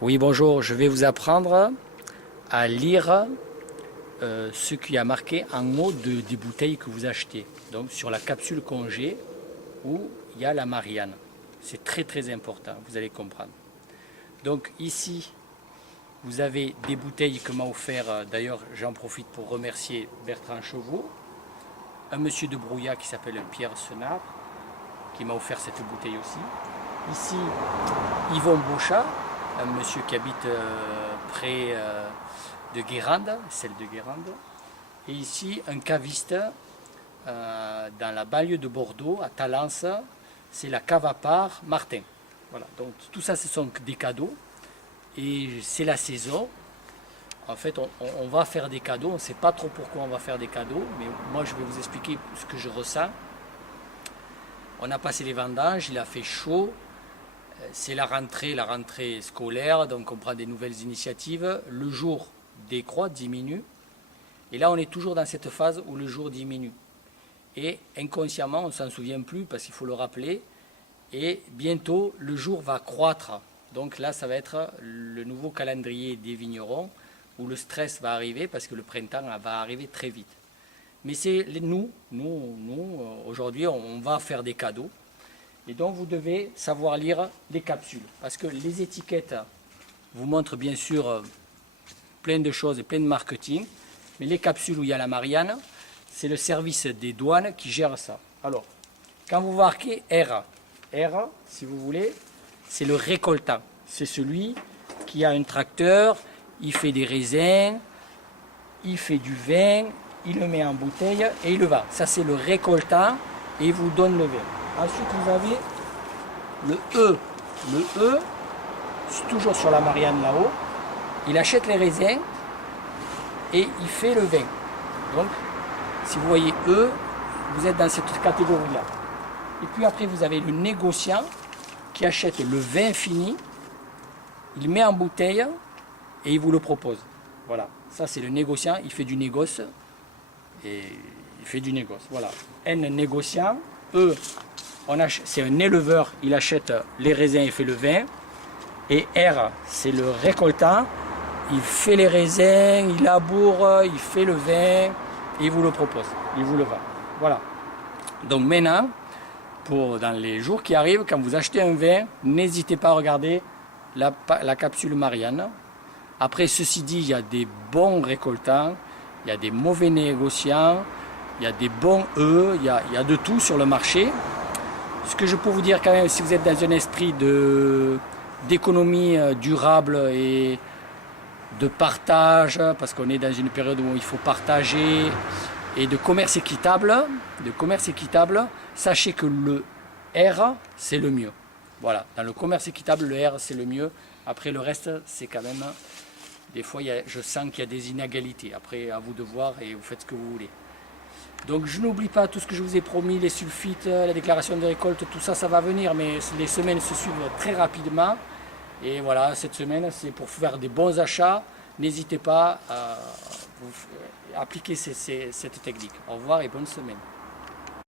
Oui, bonjour, je vais vous apprendre à lire ce qui a marqué en haut des bouteilles que vous achetez. Donc sur la capsule congé où il y a la Marianne. C'est très très important, vous allez comprendre. Donc ici, vous avez des bouteilles que m'a offert, d'ailleurs j'en profite pour remercier Bertrand Chevaux, un monsieur de Brouillat qui s'appelle Pierre Senard, qui m'a offert cette bouteille aussi. Ici, Yvon Beauchat, un monsieur qui habite près de Guérande, celle de Guérande. Et ici, un caviste dans la banlieue de Bordeaux, à Talence, c'est la cave à part Martin. Voilà, donc tout ça, ce sont des cadeaux. Et c'est la saison. En fait, on va faire des cadeaux. On ne sait pas trop pourquoi on va faire des cadeaux, mais moi, je vais vous expliquer ce que je ressens. On a passé les vendanges, il a fait chaud. C'est la rentrée scolaire, donc on prend des nouvelles initiatives. Le jour décroît, diminue. Et là, on est toujours dans cette phase où le jour diminue. Et inconsciemment, on ne s'en souvient plus parce qu'il faut le rappeler. Et bientôt, le jour va croître. Donc là, ça va être le nouveau calendrier des vignerons où le stress va arriver parce que le printemps va arriver très vite. Mais c'est nous aujourd'hui, on va faire des cadeaux. Et donc, vous devez savoir lire les capsules. Parce que les étiquettes vous montrent bien sûr plein de choses et plein de marketing. Mais les capsules où il y a la Marianne, c'est le service des douanes qui gère ça. Alors, quand vous marquez R, si vous voulez, c'est le récoltant. C'est celui qui a un tracteur, il fait des raisins, il fait du vin, il le met en bouteille et il le vend. Ça, c'est le récoltant et il vous donne le vin. Ensuite, vous avez le E. Le E, c'est toujours sur la Marianne là-haut. Il achète les raisins et il fait le vin. Donc, si vous voyez E, vous êtes dans cette catégorie-là. Et puis après, vous avez le négociant qui achète le vin fini, il met en bouteille et il vous le propose. Voilà, ça c'est le négociant, il fait du négoce. Et il fait du négoce. Voilà. N, négociant. E, c'est un éleveur, il achète les raisins et fait le vin. Et R, c'est le récoltant, il fait les raisins, il laboure, il fait le vin et il vous le propose, il vous le vend. Voilà. Donc maintenant, dans les jours qui arrivent, quand vous achetez un vin, n'hésitez pas à regarder la capsule Marianne. Après, ceci dit, il y a des bons récoltants, il y a des mauvais négociants, il y a des bons E, il y a de tout sur le marché. Ce que je peux vous dire quand même, si vous êtes dans un esprit d'économie durable et de partage, parce qu'on est dans une période où il faut partager, et de commerce équitable, sachez que le R, c'est le mieux. Voilà, dans le commerce équitable, le R, c'est le mieux. Après, le reste, c'est quand même... Des fois, je sens qu'il y a des inégalités. Après, à vous de voir et vous faites ce que vous voulez. Donc je n'oublie pas tout ce que je vous ai promis, les sulfites, la déclaration de récolte, tout ça, ça va venir, mais les semaines se suivent très rapidement. Et voilà, cette semaine, c'est pour faire des bons achats. N'hésitez pas à appliquer cette technique. Au revoir et bonne semaine.